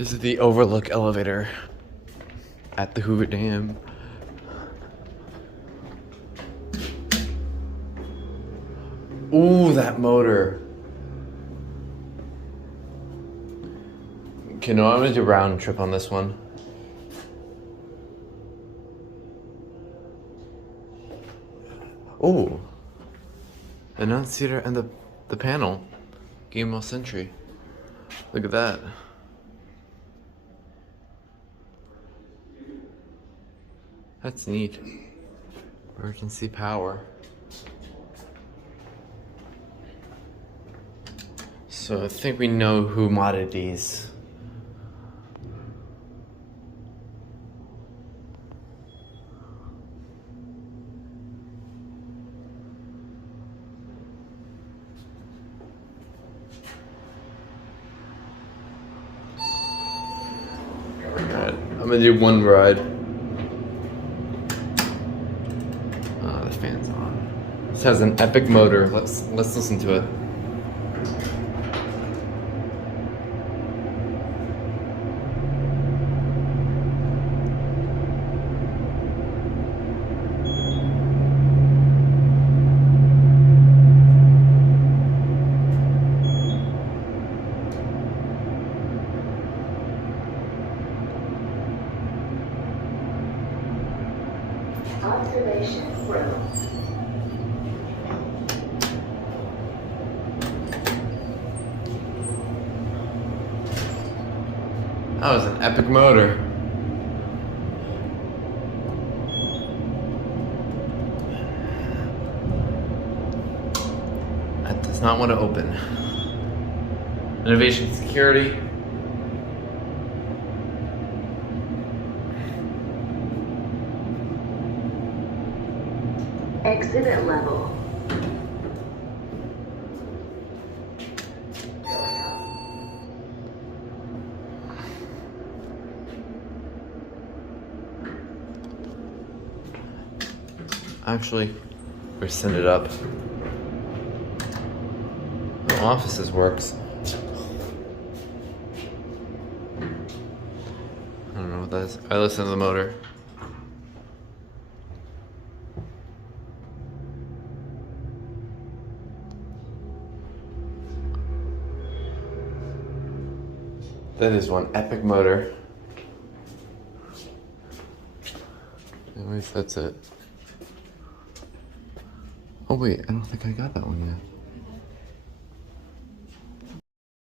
This is the Overlook elevator at the Hoover Dam. Ooh, that motor. Okay, no, I'm gonna do a round trip on this one. Ooh. The annunciator and the panel. Game of Century. Look at that. That's neat. Emergency power. So I think we know who modded these. Alright, I'm gonna do one ride. The fan's on. This has an epic motor. Let's listen to it. Observation room. That was an epic motor. That does not want to open. Innovation security. Exhibit level. Actually, we're send it up. The offices works. I don't know what that is. I listen to the motor. That is one epic motor. Anyways, that's it. Oh wait, I don't think I got that one yet.